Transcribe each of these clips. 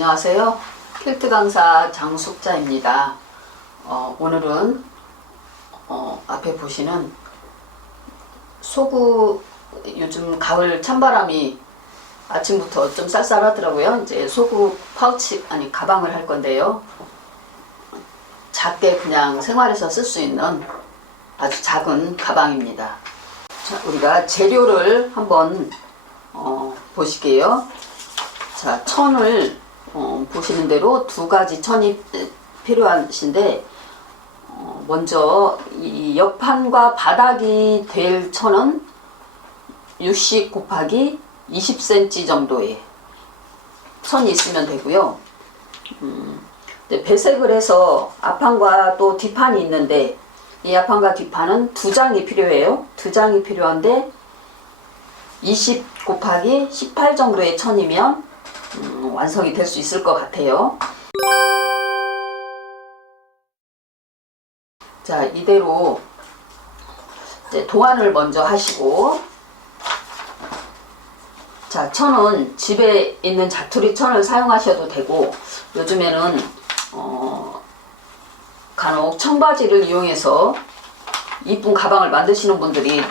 안녕하세요. 퀼트 강사 장숙자입니다. 오늘은 앞에 보시는 소구, 요즘 가을 찬바람이 아침부터 좀 쌀쌀하더라고요. 이제 소구 파우치, 가방을 할 건데요. 작게 그냥 생활에서 쓸 수 있는 아주 작은 가방입니다. 자, 우리가 재료를 한번 보실게요. 자, 천을 보시는 대로 두 가지 천이 필요하신데, 먼저 이 옆판과 바닥이 될 천은 60 곱하기 20cm 정도의 천이 있으면 되고요. 배색을 해서 앞판과 또 뒷판이 있는데, 이 앞판과 뒷판은 두 장이 필요해요. 두 장이 필요한데 20 곱하기 18 정도의 천이면 완성이 될 수 있을 것 같아요. 자, 이대로 이제 도안을 먼저 하시고, 자, 천은 집에 있는 자투리 천을 사용하셔도 되고, 요즘에는 간혹 청바지를 이용해서 이쁜 가방을 만드시는 분들이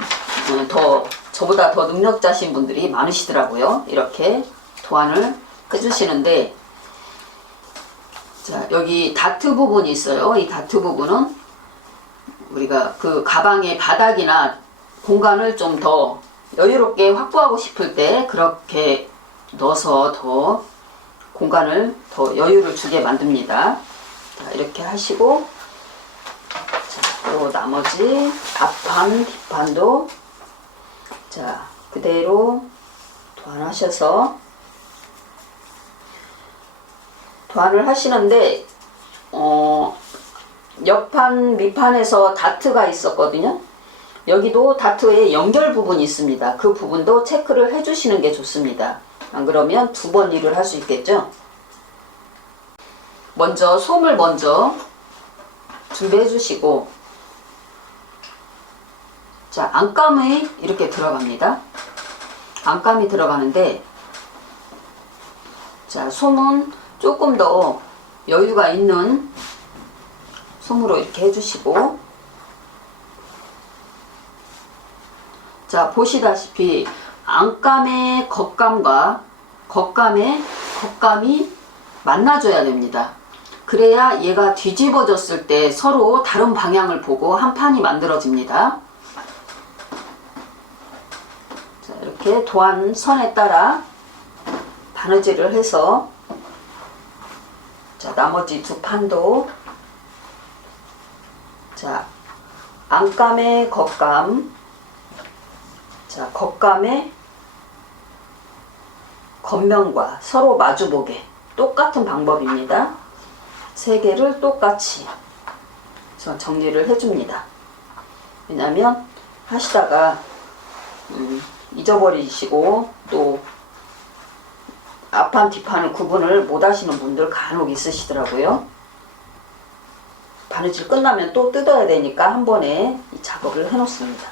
저보다 더 능력자신 분들이 많으시더라고요. 이렇게 도안을 해주시는데, 자, 여기 다트 부분이 있어요. 이 다트 부분은 우리가 그 가방의 바닥이나 공간을 좀 더 여유롭게 확보하고 싶을 때 그렇게 넣어서 더 공간을 더 여유를 주게 만듭니다. 자, 이렇게 하시고, 자, 또 나머지 앞판, 뒷판도 자, 그대로 도안하셔서 도안을 하시는데, 옆판, 밑판에서 다트가 있었거든요. 여기도 다트의 연결 부분이 있습니다. 그 부분도 체크를 해주시는 게 좋습니다. 안 그러면 두 번 일을 할 수 있겠죠. 먼저 솜을 먼저 준비해 주시고, 자, 안감이 이렇게 들어갑니다. 안감이 들어가는데, 자, 솜은 조금 더 여유가 있는 솜으로 이렇게 해주시고, 자, 보시다시피 안감의 겉감과 겉감의 겉감이 만나줘야 됩니다. 그래야 얘가 뒤집어졌을 때 서로 다른 방향을 보고 한 판이 만들어집니다. 자, 이렇게 도안 선에 따라 바느질을 해서, 자, 나머지 두 판도, 자, 안감의 겉감, 자, 겉감의 겉면과 서로 마주보게 똑같은 방법입니다. 세 개를 똑같이 정리를 해줍니다. 왜냐면 하시다가 잊어버리시고 또 앞판 뒷판을 구분을 못 하시는 분들 간혹 있으시더라고요. 바느질 끝나면 또 뜯어야 되니까 한 번에 이 작업을 해 놓습니다.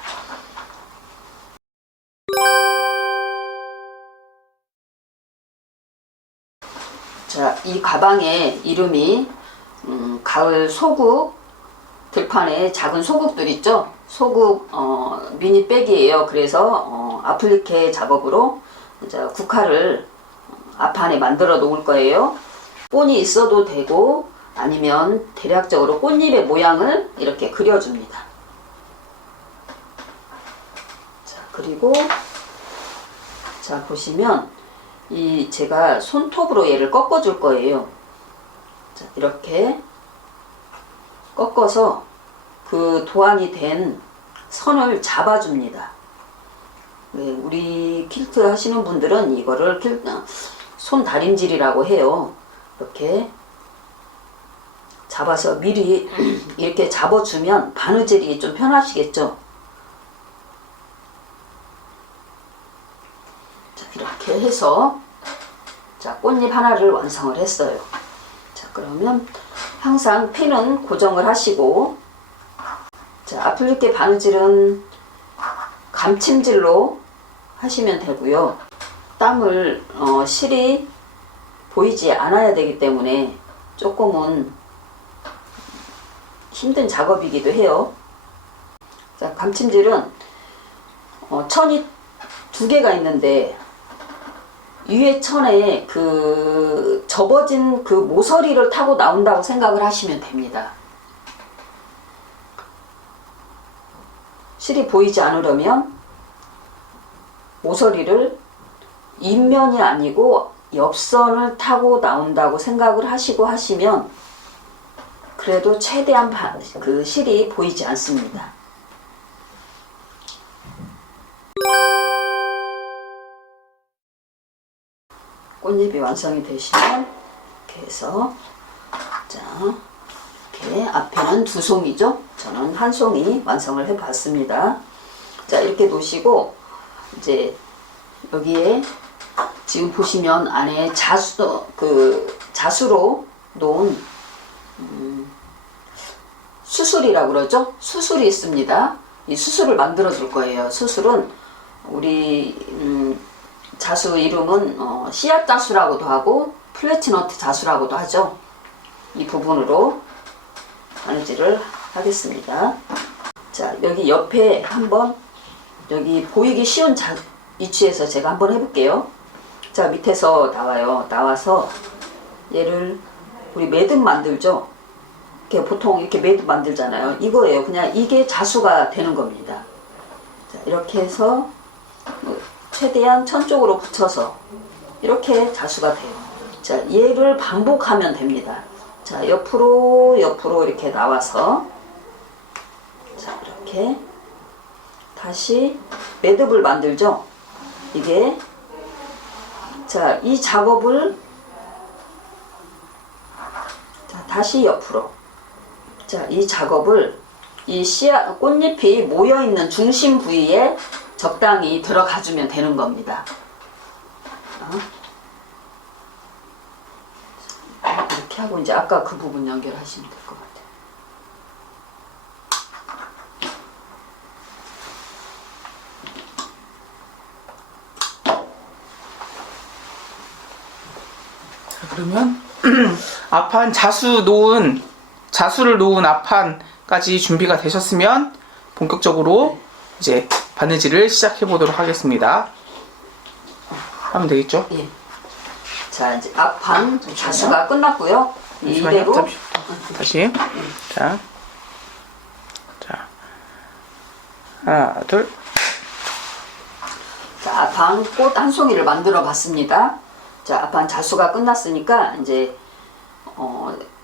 자, 이 가방의 이름이 가을 소국, 들판에 작은 소국들 있죠? 소국 미니백이에요. 그래서 아플리케 작업으로 이제 국화를 앞판에 만들어 놓을 거예요. 꽃이 있어도 되고, 아니면 대략적으로 꽃잎의 모양을 이렇게 그려줍니다. 자, 그리고 자, 보시면 제가 손톱으로 얘를 꺾어 줄 거예요. 자, 이렇게 꺾어서 그 도안이 된 선을 잡아줍니다. 네, 우리 퀼트 하시는 분들은 이거를 손 다림질이라고 해요. 이렇게 잡아서 미리 이렇게 잡아주면 바느질이 좀 편하시겠죠. 자, 이렇게 해서, 자, 꽃잎 하나를 완성을 했어요. 자, 그러면 항상 핀은 고정을 하시고, 자, 아플리케 바느질은 감침질로 하시면 되고요. 땀을 실이 보이지 않아야 되기 때문에 조금은 힘든 작업이기도 해요. 자, 감침질은 천이 두 개가 있는데 위에 천에 그 접어진 그 모서리를 타고 나온다고 생각을 하시면 됩니다. 실이 보이지 않으려면 모서리를 인면이 아니고 옆선을 타고 나온다고 생각을 하시고 하시면 그래도 최대한 그 실이 보이지 않습니다. 꽃잎이 완성이 되시면 이렇게 해서 자, 이렇게 앞에는 두 송이죠. 저는 한 송이 완성을 해 봤습니다. 자, 이렇게 놓으시고 이제 여기에 지금 보시면 안에 자수로 놓은 수술이라고 그러죠. 수술이 있습니다. 이 수술을 만들어 줄 거예요. 수술은 우리 자수 이름은 씨앗 자수라고도 하고 플래치너트 자수라고도 하죠. 이 부분으로 바느질을 하겠습니다. 자, 여기 옆에 한번 여기 보이기 쉬운 위치에서 제가 한번 해볼게요. 자, 밑에서 나와요. 나와서 얘를 우리 매듭 만들죠. 이렇게 보통 이렇게 매듭 만들잖아요. 이거예요. 그냥 이게 자수가 되는 겁니다. 자, 이렇게 해서 최대한 천 쪽으로 붙여서 이렇게 자수가 돼요. 자, 얘를 반복하면 됩니다. 자, 옆으로 이렇게 나와서 자, 이렇게 다시 매듭을 만들죠. 이게 자, 이 작업을 자, 다시 옆으로 자, 이 작업을 이 씨앗 꽃잎이 모여 있는 중심 부위에 적당히 들어가 주면 되는 겁니다. 이렇게 하고 이제 아까 그 부분 연결하시면 될 것 같아요. 자, 그러면 앞판 자수를 놓은 앞판까지 준비가 되셨으면 본격적으로 이제 바느질을 시작해 보도록 하겠습니다. 하면 되겠죠? 예. 자, 이제 앞판 자수가 끝났고요. 이대로 다시 자 하나 둘. 자, 앞판 꽃 한 송이를 만들어 봤습니다. 자, 앞판 자수가 끝났으니까 이제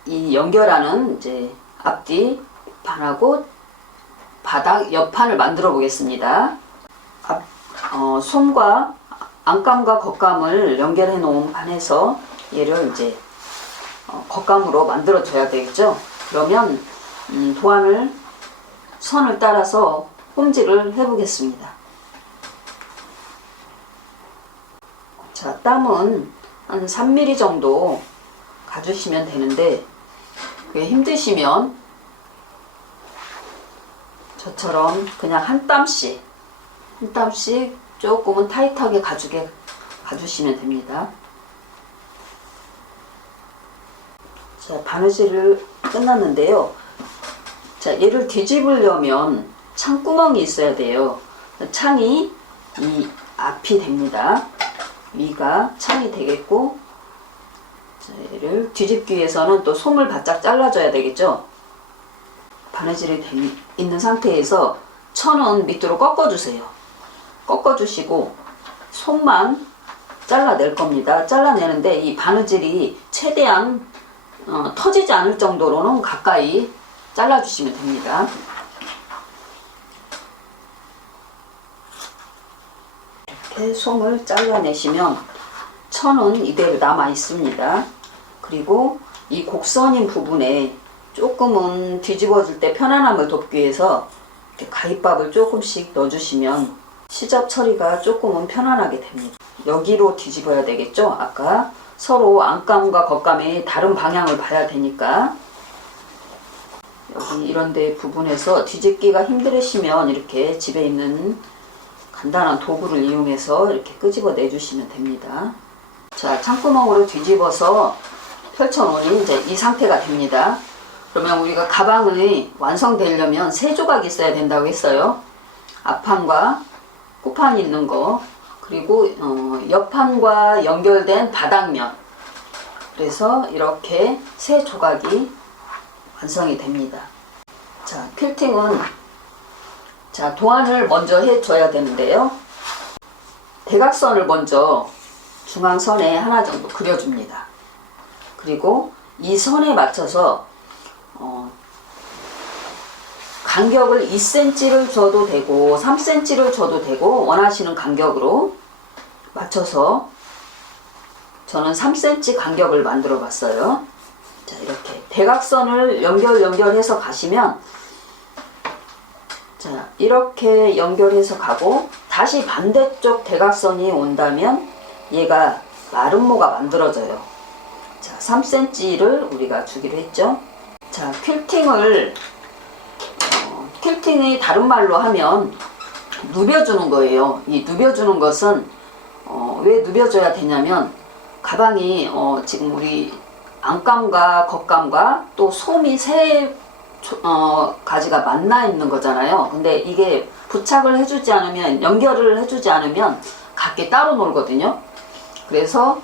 이 연결하는 이제 앞뒤 판하고 바닥 옆판을 만들어 보겠습니다. 솜과 안감과 겉감을 연결해 놓은 판에서 얘를 이제 겉감으로 만들어 줘야 되겠죠. 그러면 도안을 선을 따라서 홈질을 해 보겠습니다. 자, 땀은 한 3mm 정도 가주시면 되는데 그게 힘드시면 저처럼 그냥 한 땀씩 조금은 타이트하게 가주시면 됩니다. 자, 바느질을 끝났는데요. 자, 얘를 뒤집으려면 창구멍이 있어야 돼요. 창이 이 앞이 됩니다. 위가 창이 되겠고, 자, 얘를 뒤집기 위해서는 또 솜을 바짝 잘라줘야 되겠죠. 바느질이 있는 상태에서 천은 밑으로 꺾어주세요. 꺾어주시고 솜만 잘라낼 겁니다. 잘라내는데 이 바느질이 최대한 터지지 않을 정도로는 가까이 잘라주시면 됩니다. 이렇게 솜을 잘라내시면 천은 이대로 남아 있습니다. 그리고 이 곡선인 부분에 조금은 뒤집어질 때 편안함을 돕기 위해서 이렇게 가위밥을 조금씩 넣어주시면 시접 처리가 조금은 편안하게 됩니다. 여기로 뒤집어야 되겠죠? 아까 서로 안감과 겉감의 다른 방향을 봐야 되니까 여기 이런데 부분에서 뒤집기가 힘들으시면 이렇게 집에 있는 간단한 도구를 이용해서 이렇게 끄집어 내주시면 됩니다. 자, 창구멍으로 뒤집어서 펼쳐놓으니 이제 이 상태가 됩니다. 그러면 우리가 가방이 완성되려면 세 조각이 있어야 된다고 했어요. 앞판과 끝판이 있는 거, 그리고 옆판과 연결된 바닥면. 그래서 이렇게 세 조각이 완성이 됩니다. 자, 퀼팅은 자, 도안을 먼저 해줘야 되는데요. 대각선을 먼저 중앙선에 하나 정도 그려줍니다. 그리고 이 선에 맞춰서 간격을 2cm를 줘도 되고 3cm를 줘도 되고 원하시는 간격으로 맞춰서 저는 3cm 간격을 만들어 봤어요. 자, 이렇게 대각선을 연결해서 가시면 자, 이렇게 연결해서 가고 다시 반대쪽 대각선이 온다면 얘가 마름모가 만들어져요. 자, 3cm를 우리가 주기로 했죠. 자, 퀼팅이 다른 말로 하면 누벼주는 거예요. 이 누벼주는 것은 왜 누벼줘야 되냐면 가방이 지금 우리 안감과 겉감과 또 솜이 세 가지가 만나 있는 거잖아요. 근데 이게 부착을 해주지 않으면, 연결을 해주지 않으면 각기 따로 놀거든요. 그래서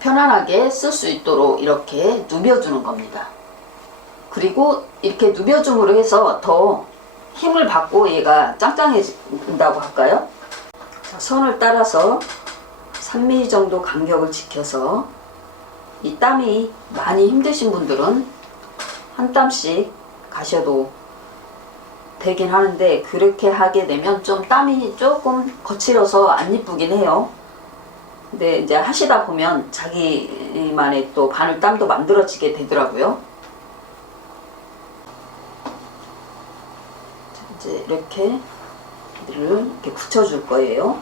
편안하게 쓸 수 있도록 이렇게 누벼주는 겁니다. 그리고 이렇게 누벼줌으로 해서 더 힘을 받고 얘가 짱짱해진다고 할까요? 자, 선을 따라서 3mm 정도 간격을 지켜서 이 땀이 많이 힘드신 분들은 한 땀씩 가셔도 되긴 하는데 그렇게 하게 되면 좀 땀이 조금 거칠어서 안 이쁘긴 해요. 근데 이제 하시다 보면 자기만의 또 바늘 땀도 만들어지게 되더라고요. 이제 이렇게 붙여줄 거예요.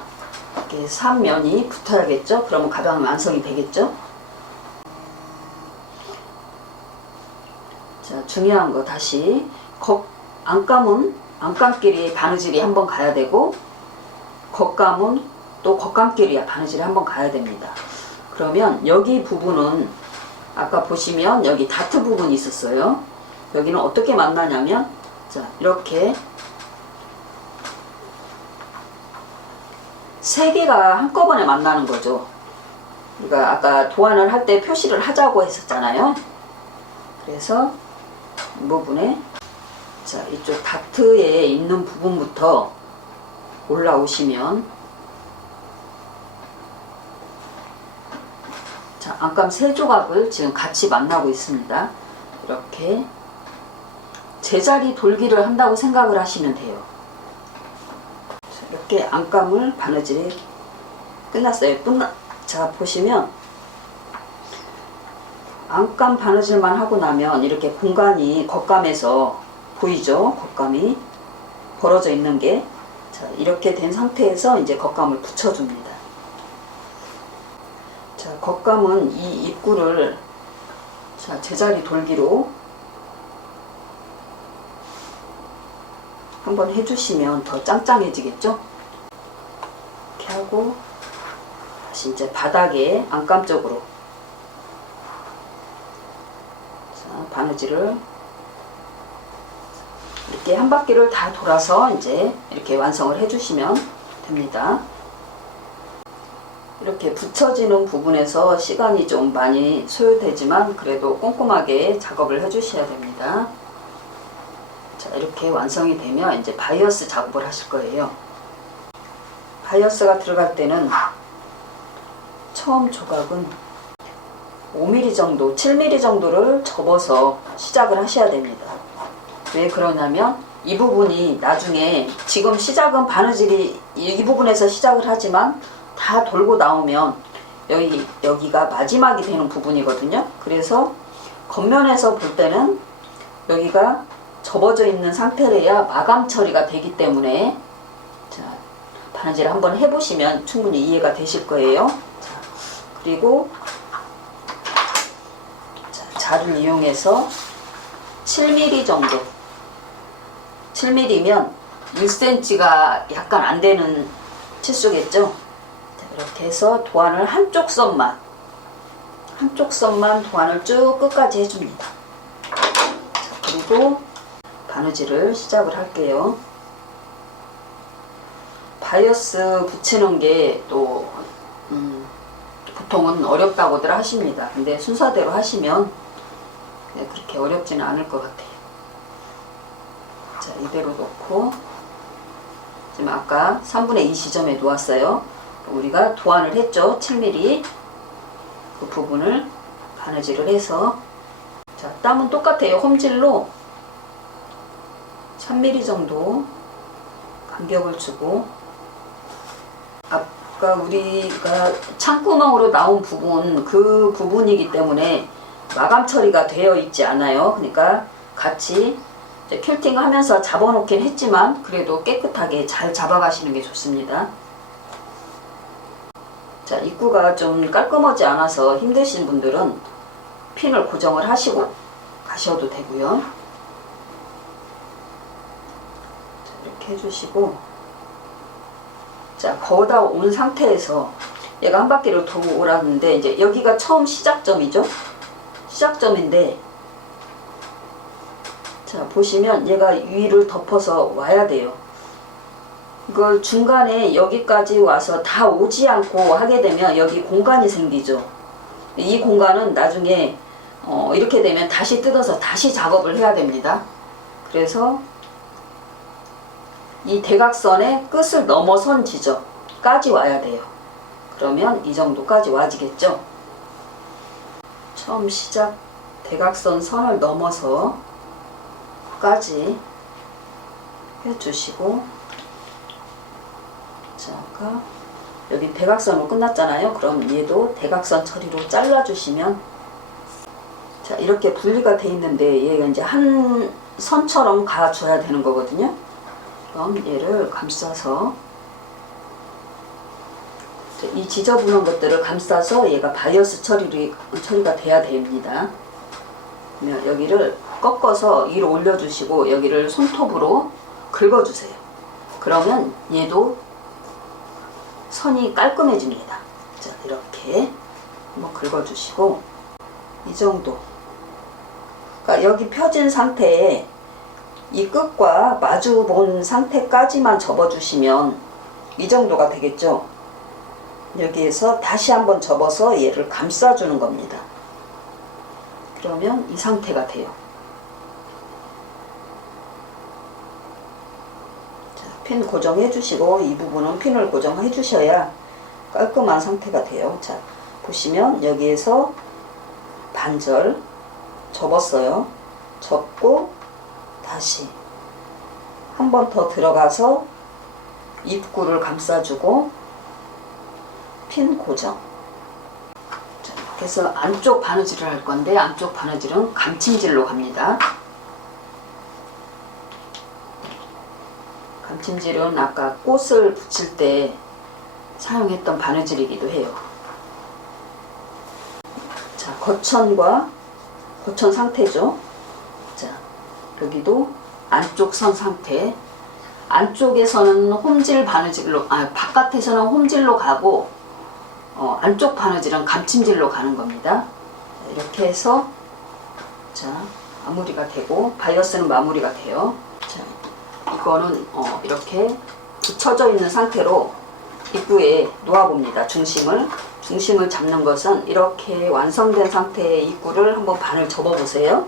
이렇게 3면이 붙어야겠죠? 그러면 가방 완성이 되겠죠? 자, 중요한 거 다시 안감은 안감끼리 바느질이 한번 가야 되고 겉감은 또 겉감끼리 바느질이 한번 가야 됩니다. 그러면 여기 부분은 아까 보시면 여기 다트 부분이 있었어요. 여기는 어떻게 만나냐면 자, 이렇게 세 개가 한꺼번에 만나는 거죠. 그러니까 아까 도안을 할 때 표시를 하자고 했었잖아요. 그래서 이 부분에 자, 이쪽 다트에 있는 부분부터 올라오시면 자, 안감 세 조각을 지금 같이 만나고 있습니다. 이렇게 제자리 돌기를 한다고 생각을 하시면 돼요. 자, 이렇게 안감을 바느질이 끝났어요. 자, 보시면 안감 바느질만 하고 나면 이렇게 공간이 겉감에서 보이죠? 겉감이 벌어져 있는 게. 자, 이렇게 된 상태에서 이제 겉감을 붙여줍니다. 자, 겉감은 이 입구를 자, 제자리 돌기로 한번 해주시면 더 짱짱해지겠죠? 이렇게 하고 다시 이제 바닥에 안감 쪽으로 자, 바느질을 이렇게 한 바퀴를 다 돌아서 이제 이렇게 완성을 해주시면 됩니다. 이렇게 붙여지는 부분에서 시간이 좀 많이 소요되지만 그래도 꼼꼼하게 작업을 해주셔야 됩니다. 자, 이렇게 완성이 되면 이제 바이어스 작업을 하실 거예요. 바이어스가 들어갈 때는 처음 조각은 5mm 정도, 7mm 정도를 접어서 시작을 하셔야 됩니다. 왜 그러냐면 이 부분이 나중에 지금 시작은 바느질이 이 부분에서 시작을 하지만 다 돌고 나오면 여기가 마지막이 되는 부분이거든요. 그래서 겉면에서 볼 때는 여기가 접어져 있는 상태래야 마감 처리가 되기 때문에 자, 바느질 한번 해보시면 충분히 이해가 되실 거예요. 자, 그리고 자, 자를 이용해서 7mm 정도, 7mm면 1cm가 약간 안 되는 치수겠죠. 이렇게 해서 도안을 한쪽 선만 도안을 쭉 끝까지 해줍니다. 자, 그리고 바느질을 시작을 할게요. 바이어스 붙이는 게 또 보통은 어렵다고들 하십니다. 근데 순서대로 하시면 그렇게 어렵지는 않을 것 같아요. 자, 이대로 놓고 지금 아까 3분의 2 지점에 놓았어요. 우리가 도안을 했죠. 7mm 그 부분을 바느질을 해서, 자, 땀은 똑같아요. 홈질로 3mm 정도 간격을 주고, 아까 우리가 창구멍으로 나온 부분, 그 부분이기 때문에 마감 처리가 되어 있지 않아요. 그러니까 같이 퀼팅 하면서 잡아놓긴 했지만 그래도 깨끗하게 잘 잡아가시는 게 좋습니다. 자, 입구가 좀 깔끔하지 않아서 힘드신 분들은 핀을 고정을 하시고 가셔도 되고요. 자, 이렇게 해주시고, 자, 거의 다 온 상태에서 얘가 한 바퀴를 돌고 오라는데, 이제 여기가 처음 시작점이죠. 시작점인데, 자, 보시면 얘가 위를 덮어서 와야 돼요. 이걸 중간에 여기까지 와서 다 오지 않고 하게 되면 여기 공간이 생기죠. 이 공간은 나중에 이렇게 되면 다시 뜯어서 다시 작업을 해야 됩니다. 그래서 이 대각선의 끝을 넘어선 지점까지 와야 돼요. 그러면 이 정도까지 와지겠죠. 처음 시작 대각선 선을 넘어서 까지 해주시고, 자, 아까 여기 대각선으로 끝났잖아요. 그럼 얘도 대각선 처리로 잘라주시면, 자, 이렇게 분리가 돼 있는데 얘가 이제 한 선처럼 가줘야 되는 거거든요. 그럼 얘를 감싸서, 이 지저분한 것들을 감싸서 얘가 바이어스 처리가 돼야 됩니다. 그러면 여기를 꺾어서 위로 올려주시고 여기를 손톱으로 긁어주세요. 그러면 얘도 선이 깔끔해집니다. 자, 이렇게 한번 긁어주시고, 이 정도. 그러니까 여기 펴진 상태에 이 끝과 마주 본 상태까지만 접어주시면 이 정도가 되겠죠. 여기에서 다시 한번 접어서 얘를 감싸주는 겁니다. 그러면 이 상태가 돼요. 자, 핀 고정해 주시고, 이 부분은 핀을 고정해 주셔야 깔끔한 상태가 돼요. 자, 보시면 여기에서 반절 접었어요. 접고 다시 한 번 더 들어가서 입구를 감싸주고 핀 고정. 자, 그래서 안쪽 바느질을 할 건데, 안쪽 바느질은 감침질로 갑니다. 감침질은 아까 꽃을 붙일 때 사용했던 바느질이기도 해요. 자, 거천 상태죠. 자, 여기도 안쪽 선 상태. 안쪽에서는 홈질 바느질로, 바깥에서는 홈질로 가고, 안쪽 바느질은 감침질로 가는 겁니다. 자, 이렇게 해서, 자, 마무리가 되고, 바이어스는 마무리가 돼요. 자, 이거는 이렇게 붙여져 있는 상태로 입구에 놓아봅니다. 중심을 잡는 것은 이렇게 완성된 상태의 입구를 한번 반을 접어보세요.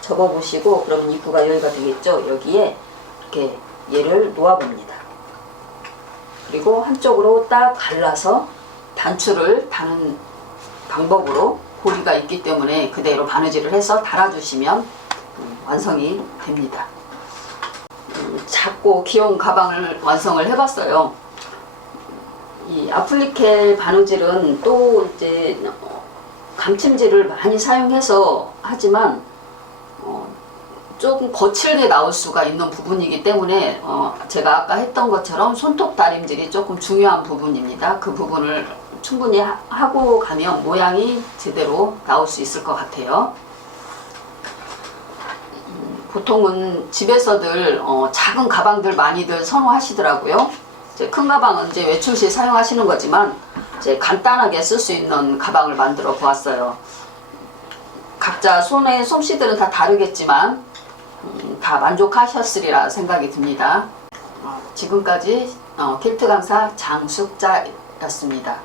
접어보시고, 그러면 입구가 여기가 되겠죠. 여기에 이렇게 얘를 놓아봅니다. 그리고 한쪽으로 딱 갈라서 단추를 다는 방법으로 고리가 있기 때문에 그대로 바느질을 해서 달아주시면 완성이 됩니다. 작고 귀여운 가방을 완성을 해봤어요. 이 아플리케 바느질은 또 이제 감침질을 많이 사용해서 하지만 조금 거칠게 나올 수가 있는 부분이기 때문에 제가 아까 했던 것처럼 손톱 다림질이 조금 중요한 부분입니다. 그 부분을 충분히 하고 가면 모양이 제대로 나올 수 있을 것 같아요. 보통은 집에서들 작은 가방들 많이들 선호하시더라고요. 이제 큰 가방은 이제 외출 시 사용하시는 거지만 이제 간단하게 쓸 수 있는 가방을 만들어 보았어요. 각자 손의 솜씨들은 다 다르겠지만 다 만족하셨으리라 생각이 듭니다. 지금까지 퀼트 강사 장숙자였습니다.